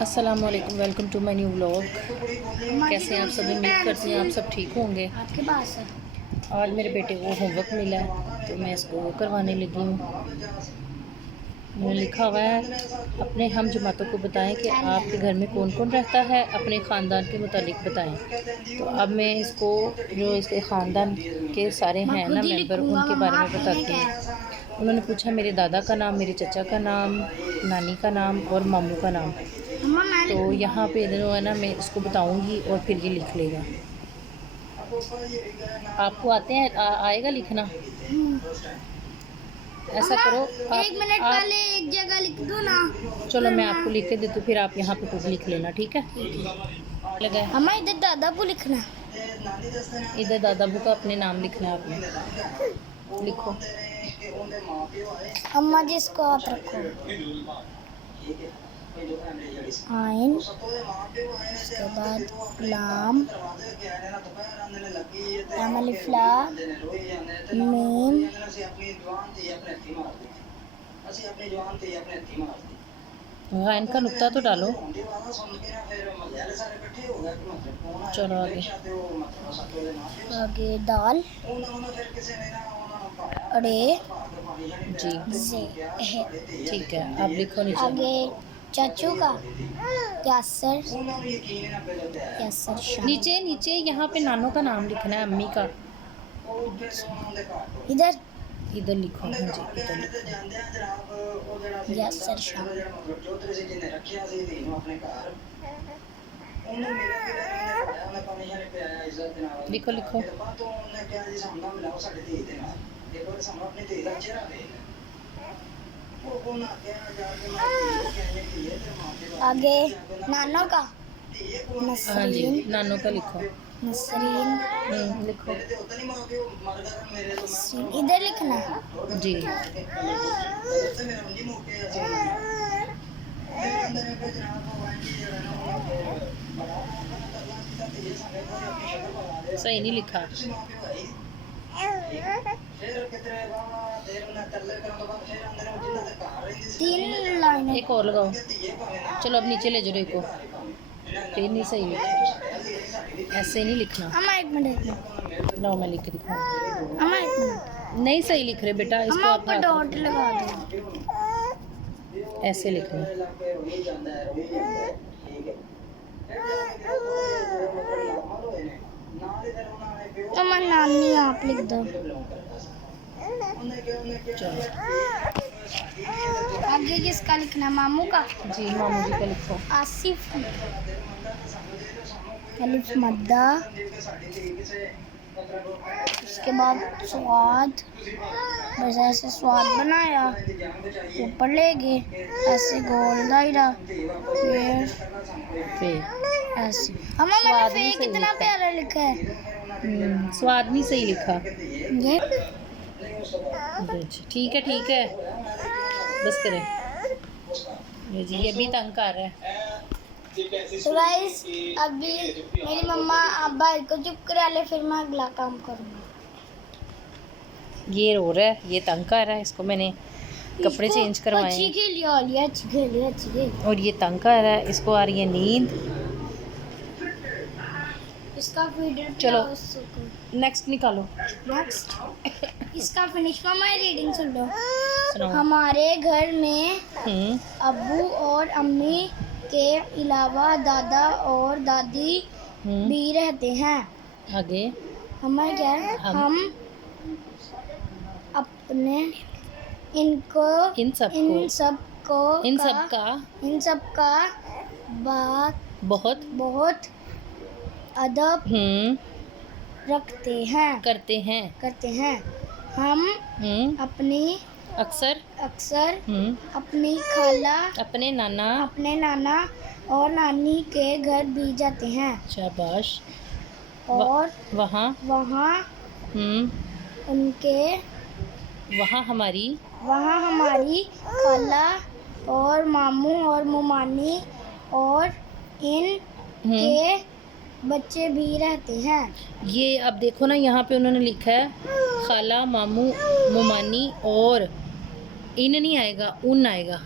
अस्सलाम वालेकुम, welcome to my new vlog. कैसे हैं आप सभी? उम्मीद करती हैं आप सब ठीक होंगे। आपके पास है। आज मेरे बेटे को होमवर्क मिला है तो मैं इसको वो करवाने लगी हूँ। मैंने लिखा हुआ है अपने हम जमातों को बताएं कि आपके घर में कौन कौन रहता है, अपने ख़ानदान के मुतालिक बताएं। तो अब मैं इसको जो इसके ख़ानदान के सारे मैं हैं खुद ना ही मेंबर, लिखूंगा उनके बारे मम्मा, में आपने बताती क्या हूँ। है? उन्होंने पूछा मेरे दादा का नाम, मेरे चचा का नाम, नानी का नाम और मामू का नाम। मम्मा मैं तो लिखूंगा। यहाँ पे जो है ना मैं इसको बताऊँगी और फिर ये लिख लेगा। आपको आते हैं आएगा लिखना? ऐसा अम्मा, करो एक मिनट आप पहले एक जगह लिख दो ना। चलो फिर मैं आपको लिख के देती हूँ, फिर आप यहाँ पे खुद लिख लेना, ठीक है? लगा है। अम्मा इधर दादा को लिखना। इधर दादाबू का अपने नाम लिखना है आपने। लिखो। अम्मा जी इसको हाथ रखो। आइन, उसके बाद लाम, लाम अलिफ ला, मीम, गायन का नुक्ता तो डालो। चलो आगे। आगे दाल, अड़े, जी जे, है। ठीक है, आप लिखो नीचे। आगे चाचू का यासर, यासर शाह। नीचे नीचे यहाँ पे नानों का नाम लिखना है, अम्मी का। इधर इधर लिखो। हाँ जी, इधर लिखो। यासर शाह। लिखो लिखो। आगे नानो का हाँ जी, नसरीन, नानों का लिखो। नसरीन, लिखो। नसरीन। इधर लिखना। जी सही नहीं लिखा। तीन लाइनें। एक और लगाओ। चलो अब नीचे ले जाओ एक को। फिर नहीं सही लिखा, ऐसे नहीं लिखना। अम्मा एक मिनट। लो मैं लिख के दिखाऊँ। अम्मा एक मिनट। नहीं सही लिख रहे बेटा, इसको अम्मा आप ऊपर हाथ डॉट रखो। लगा दो। ऐसे लिखना। अम्मा नानी आप लिख दो। चलो आगे किसका लिखना? मामू का। जी मामू जी का लिखो। आसिफ, अलिफ मद्दा, उसके बाद स्वाद, बस ऐसे स्वाद बनाया, ऊपर ले गए ऐसे गोल दायरा, फिर ऐसे। अम्मा मैंने स्वाद फे नहीं सही कितना लिखा। प्यारा लिखा है। स्वाद नहीं सही लिखा। ये ठीक है बस करें। ये जी ये भी तंग कर रहा है। तो गाइस अभी मेरी मम्मा आप भाई को चुप करा ले, फिर मैं अगला काम करूँगी। ये रो रहा है, ये तंग कर रहा है, इसको मैंने कपड़े इसको चेंज करवाए अच्छी हैं। खेली आ लिया, अच्छी खेली, अच्छी खेली। और ये तंग कर रहा है, इसको आ रही है नींद। इसका फीडर चलो नेक्स्ट निकालो। नेक्स्ट इसका फिनिश मम्मा रीडिंग सुन लो। सुनाओ। हमारे घर में हम्म अब्बू और अम्मी के अलावा दादा और दादी हम्म भी रहते हैं। आगे। हमारे क्या है? हम हम अपने इनको इन सब का बात बहुत बहुत अदब रखते हैं, करते हैं। हम अपनी अक्सर अक्सर अपनी खाला, अपने नाना और नानी के घर भी जाते हैं। शाबाश। और वहाँ उनके वहाँ हमारी खाला और मामू और मुमानी और इनके बच्चे भी रहते हैं। ये अब देखो ना, यहाँ पे उन्होंने लिखा है खाला, मामू, मुमानी और इन नहीं आएगा, उन आएगा।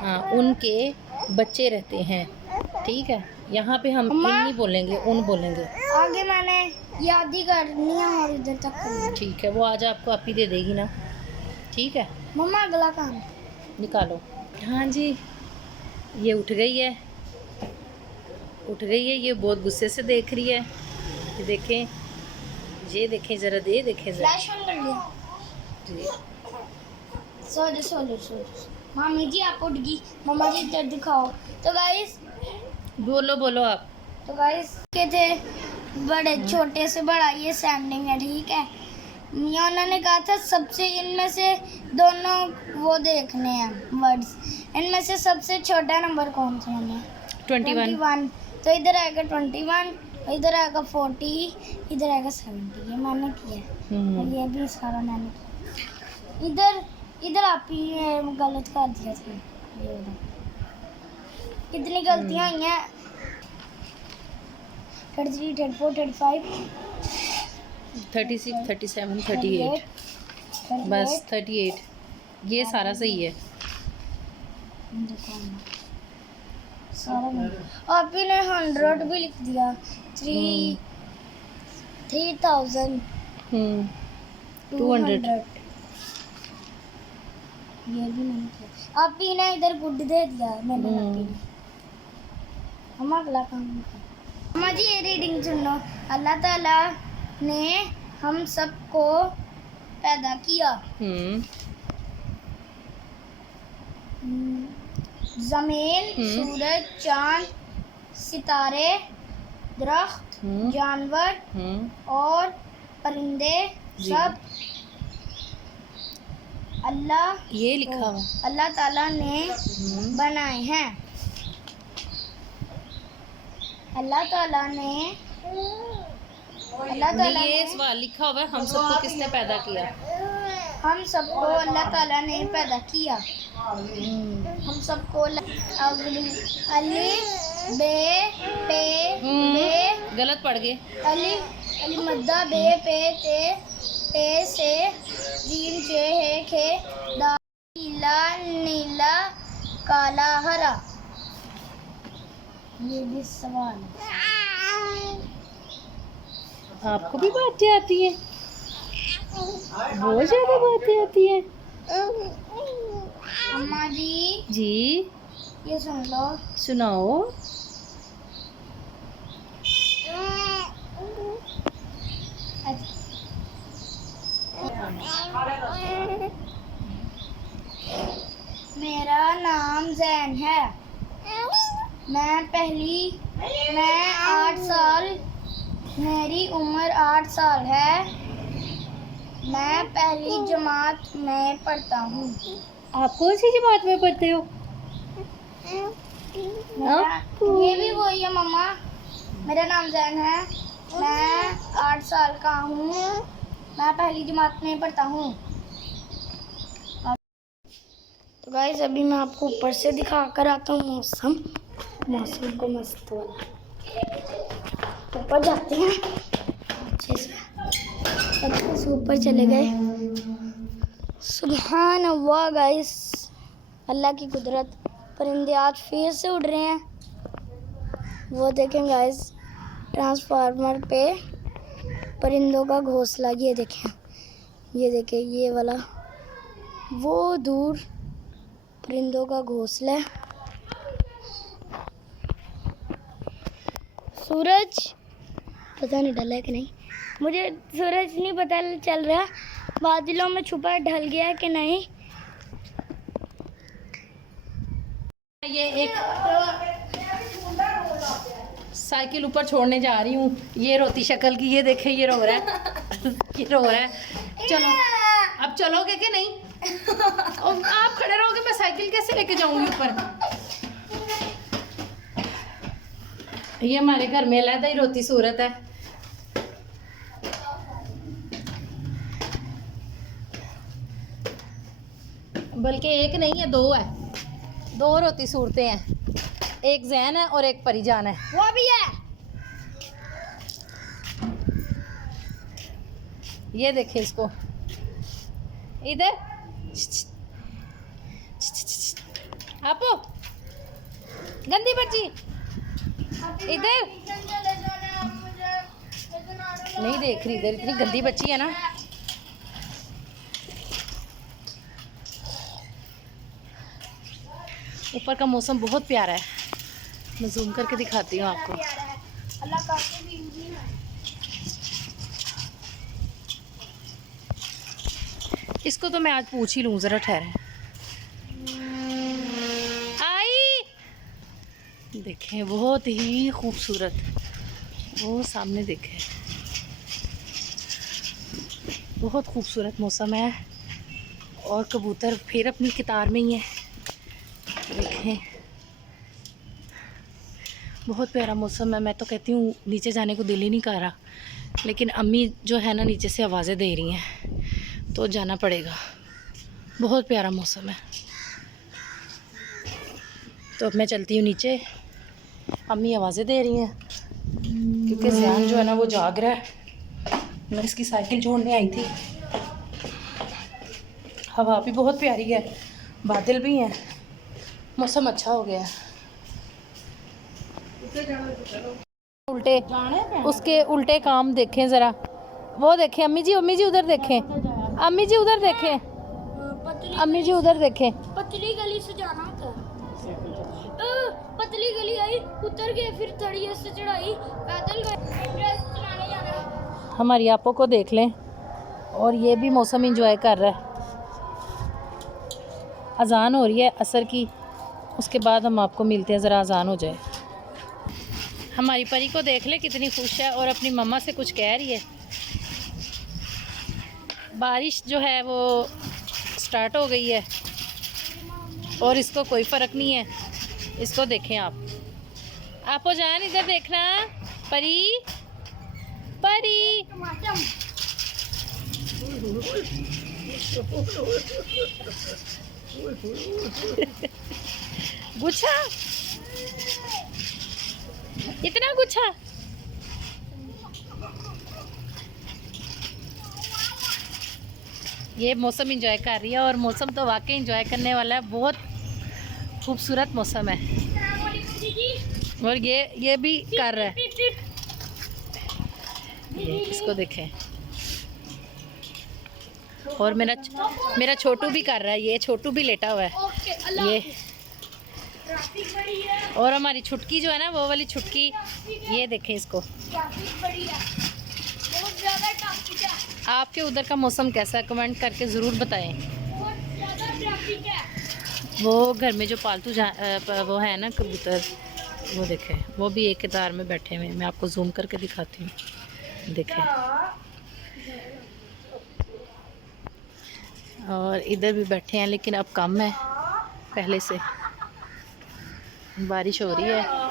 हाँ, उनके बच्चे रहते हैं, ठीक है। यहाँ पे हम इन अम्मा? नहीं बोलेंगे, उन बोलेंगे, आगे मैंने याद ही करनी है और इधर तक करनी है। ठीक है। वो आज आपको आप ही दे देगी ना, ठीक है। मम्मा अगला काम। निकालो। हाँ जी, ये उठ गई है, उठ गई है। ये बहुत गुस्से से देख रही है। ये देखें, ये देखें ज़रा, दे देखें ज़रा फ्लैश ऑन कर लिया। जी। सो मामी जी आप उठ गई। मम्मा जी इधर दिखाओ। तो गाइस बोलो बोलो आप। तो गाइस के थे बड़े छोटे से बड़ा ये स्टैंडिंग है, ठीक है। ये उन्होंने कहा था सबसे इनमें से दोनों वो देखने हैं वर्ड्स। इनमें से सबसे छोटा नंबर कौन सा है? 21। तो इधर आएगा 21, इधर आएगा 40, इधर आएगा 70। ये मैंने किया है और ये भी सारा मैंने किया। इधर आप ही गलत कर दिया था। ये वाला। कितनी गलतियां हुई हैं? 33, 34, 35, 36, 37, 38, बस 38। ये सारा सही है। आप ही ने 100 भी लिख दिया। 3000, 200। ये भी नहीं किया। आप ही ने इधर गुड दे दिया मैंने लकी। हम अगला काम करते। अम्मा जी ये रीडिंग सुनो। अल्लाह ताला ने हम सबको पैदा किया। जमीन, सूरज, चांद, सितारे, दरख्त, जानवर और परिंदे सब ये लिखा हुआ अल्लाह ताला ने बनाए हैं। अल्लाह ताला ने ये सवाल लिखा हुआ है, हम सबको किसने पैदा किया? हम सबको अल्लाह ताला ने पैदा किया। हम सबको अलिफ बे पे बे गलत पढ़ गए। अली मद्दा बे पे ते से जीम चे है खे दा नीला नीला काला हरा। ये भी सवाल है। आपको भी बातें आती हैं? बहुत ज़्यादा बातें आती हैं। अम्मा जी ये सुन लो। सुनाओ। मेरा नाम जैन है। मैं 8 साल, मेरी उम्र 8 साल है। मैं पहली जमात में पढ़ता हूँ। आप कौन सी जमात में पढ़ते हो? ये भी वही है मम्मा। मेरा नाम जैन है। मैं 8 साल का हूँ। मैं पहली जमात में पढ़ता हूँ। तो गाइस अभी मैं आपको ऊपर से दिखा कर आता हूँ मौसम को मस्त वाला। ऊपर जाते हैं अच्छे से ऊपर चले गए। सुभान अल्लाह गाइस, अल्लाह की कुदरत। परिंदे आज फिर से उड़ रहे हैं। वो देखें गाइस, ट्रांसफार्मर पे परिंदों का घोंसला। ये देखें ये वाला, वो दूर परिंदों का घोंसला है। सूरज पता नहीं ढला है कि नहीं, मुझे सूरज नहीं पता चल रहा बादलों में छुपा ढल गया है कि नहीं। ये एक साइकिल ऊपर छोड़ने जा रही हूँ। ये रोती शक्ल की, ये देखे ये रो रहा है ये रो रहा है। चलो अब चलोगे कि नहीं? और आप खड़े रहोगे, मैं साइकिल कैसे लेके जाऊंगी ऊपर? ये हमारे घर में अलग ही रोती सूरत है। बल्कि एक नहीं है, 2 है। 2 रोती सूरतें हैं। एक जैन है और एक परिजान है। वो भी है। ये देखे इसको, इधर आपो गंदी बच्ची इधर नहीं देख रही, इधर इतनी गंदी बच्ची है ना। ऊपर का मौसम बहुत प्यारा है, मैं जूम करके दिखाती हूँ आपको। इसको तो मैं आज पूछ ही लूँ, ज़रा ठहरे। आई देखें, बहुत ही खूबसूरत, वो सामने देखें, बहुत खूबसूरत मौसम है और कबूतर फिर अपनी कतार में ही है। देखें बहुत प्यारा मौसम है। मैं तो कहती हूँ नीचे जाने को दिल ही नहीं कर रहा, लेकिन अम्मी जो है ना नीचे से आवाज़ें दे रही हैं तो जाना पड़ेगा। बहुत प्यारा मौसम है, तो अब मैं चलती हूँ नीचे। अम्मी आवाज़ें दे रही हैं क्योंकि ज़ियान जो है ना वो जाग रहा है। मैं इसकी साइकिल छोड़ने आई थी। हवा भी बहुत प्यारी है, बादल भी हैं, मौसम अच्छा हो गया है। उल्टे उसके उल्टे काम देखें ज़रा, वो देखें अम्मी जी उधर देखें, अम्मी जी उधर देखें, अम्मी जी उधर देखें। पतली गली से जाना होता है। पतली गली आई, उतर गए, फिर थोड़ी से चढ़ाई, पैदल गए, चलाने जाना। हमारी आपो को देख लें, और ये भी मौसम एंजॉय कर रहा है। अजान हो रही है असर की, उसके बाद हम आपको मिलते हैं, ज़रा अजान हो जाए। हमारी परी को देख ले कितनी खुश है और अपनी मम्मा से कुछ कह रही है। बारिश जो है वो स्टार्ट हो गई है और इसको कोई फ़र्क नहीं है। इसको देखें आप हो जान, इधर देखना, परी परी। गुच्छा, इतना गुच्छा। ये मौसम एंजॉय कर रही है और मौसम तो वाकई एंजॉय करने वाला है, बहुत खूबसूरत मौसम है। और ये भी कर रहा है, ये इसको देखें। और मेरा छोटू भी कर रहा है, ये छोटू भी लेटा हुआ है ये। और हमारी छुटकी जो है ना, वो वाली छुटकी, ये देखें इसको। आपके उधर का मौसम कैसा है, कमेंट करके ज़रूर बताएं। वो घर में जो पालतू वो है ना कबूतर, वो देखें, वो भी एक कतार में बैठे हुए। मैं आपको जूम करके दिखाती हूँ, देखें। और इधर भी बैठे हैं, लेकिन अब कम है पहले से, बारिश हो रही है।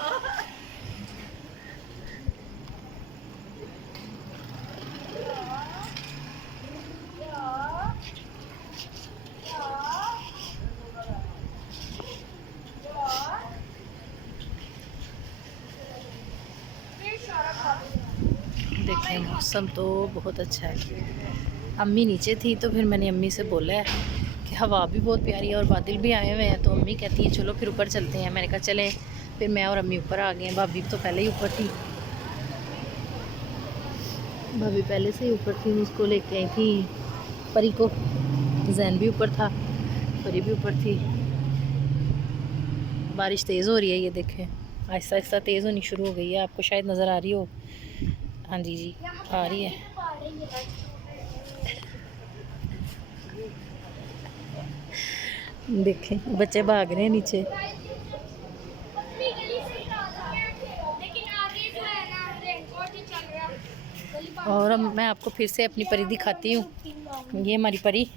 देखें मौसम तो बहुत अच्छा है। अम्मी नीचे थी तो फिर मैंने अम्मी से बोला है कि हवा भी बहुत प्यारी है और बादल भी आए हुए हैं, तो अम्मी कहती हैं चलो फिर ऊपर चलते हैं। मैंने कहा चले, फिर मैं और अम्मी ऊपर आ गए हैं। भाभी तो पहले ही ऊपर थी, भाभी पहले से ही ऊपर थी, उसको लेके आई थी परी को। जैन भी ऊपर था, परी भी ऊपर थी। बारिश तेज़ हो रही है, ये देखें, आहिस्ता आहिस्ता तेज़ होनी शुरू हो गई है। आपको शायद नज़र आ रही हो, हाँ जी आ रही है। देखें बच्चे भाग रहे हैं नीचे। और अब मैं आपको फिर से अपनी परी दिखाती हूँ। ये हमारी परी,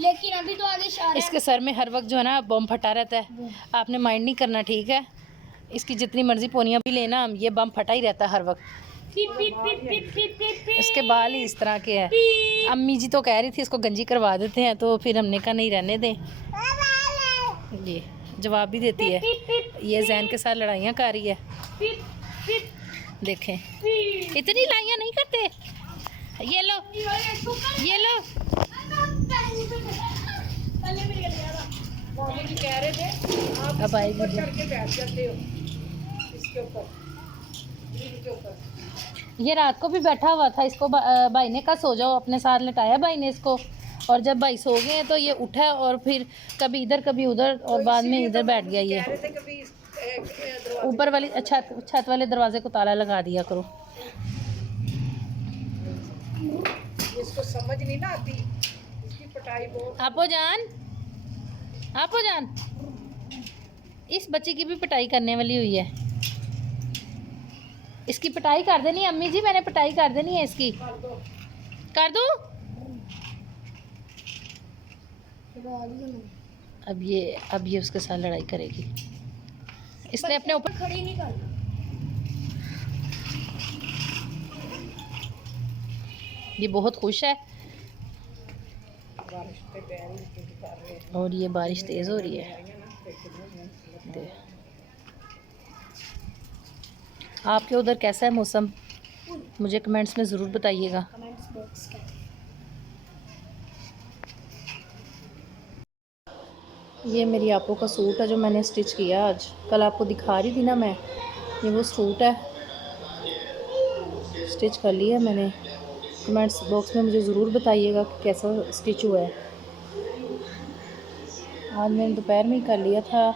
लेकिन अभी तो आगे इसके सर में हर वक्त जो है ना बम फटा रहता है। आपने माइंड नहीं करना, ठीक है। इसकी जितनी मर्जी पोनियाँ भी लेना, ये बम फटा ही रहता है हर वक्त। इसके बाल ही इस तरह के हैं। अम्मी जी तो कह रही थी इसको गंजी करवा देते हैं, तो फिर हमने कहा नहीं, रहने दें। ये जवाब भी देती है, ये जैन के साथ लड़ाइयाँ कर रही है। देखें इतनी लड़ाइयाँ नहीं करते। ये लो ये लो, अब आएगी वो। ये रात को भी बैठा हुआ था, इसको भाई ने कहा सो जाओ, अपने साथ लेटाया भाई ने इसको, और जब भाई सो गए तो ये उठा और फिर कभी इधर कभी उधर, और बाद में इधर बैठ गया। ये ऊपर वाली छत वाले दरवाजे को ताला लगा दिया करो। इसको समझ नहीं ना आती, इसकी पटाई बहुत। आपो जान, इस बच्चे की भी पटाई करने वाली हुई है। इसकी पटाई कर देनी है अम्मी जी, मैंने पटाई कर देनी है इसकी। कर दूं? अब ये उसके साथ लड़ाई करेगी। इसने अपने ऊपर खड़ी नहीं करना। ये बहुत खुश है, और ये बारिश तेज हो रही है। आपके उधर कैसा है मौसम, मुझे कमेंट्स में ज़रूर बताइएगा। कमेंट्स बॉक्स का ये मेरी आपो का सूट है जो मैंने स्टिच किया आज, कल आपको दिखा रही थी ना मैं। ये वो सूट है, स्टिच कर लिया मैंने। कमेंट्स बॉक्स में मुझे ज़रूर बताइएगा कि कैसा स्टिच हुआ है। आज मैंने दोपहर में ही कर लिया था,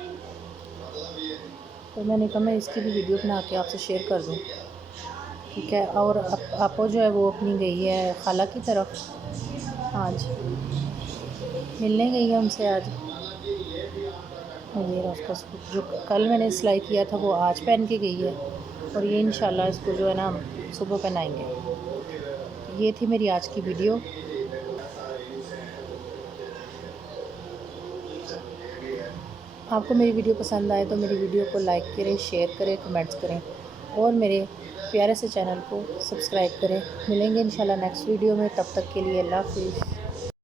तो मैंने कहा मैं इसकी भी वीडियो बना के आपसे शेयर कर दूँ, ठीक है। और आपो जो है वो अपनी गई है खाला की तरफ, आज मिलने गई है उनसे आज। ये रहा उसका सूट, जो कल मैंने सिलाई किया था वो आज पहन के गई है, और ये इंशाल्लाह इसको जो है ना सुबह पहनाएंगे। ये थी मेरी आज की वीडियो। आपको मेरी वीडियो पसंद आए तो मेरी वीडियो को लाइक करें, शेयर करें, कमेंट्स करें, और मेरे प्यारे से चैनल को सब्सक्राइब करें। मिलेंगे इंशाल्लाह नेक्स्ट वीडियो में, तब तक के लिए अल्लाह हाफ़िज़।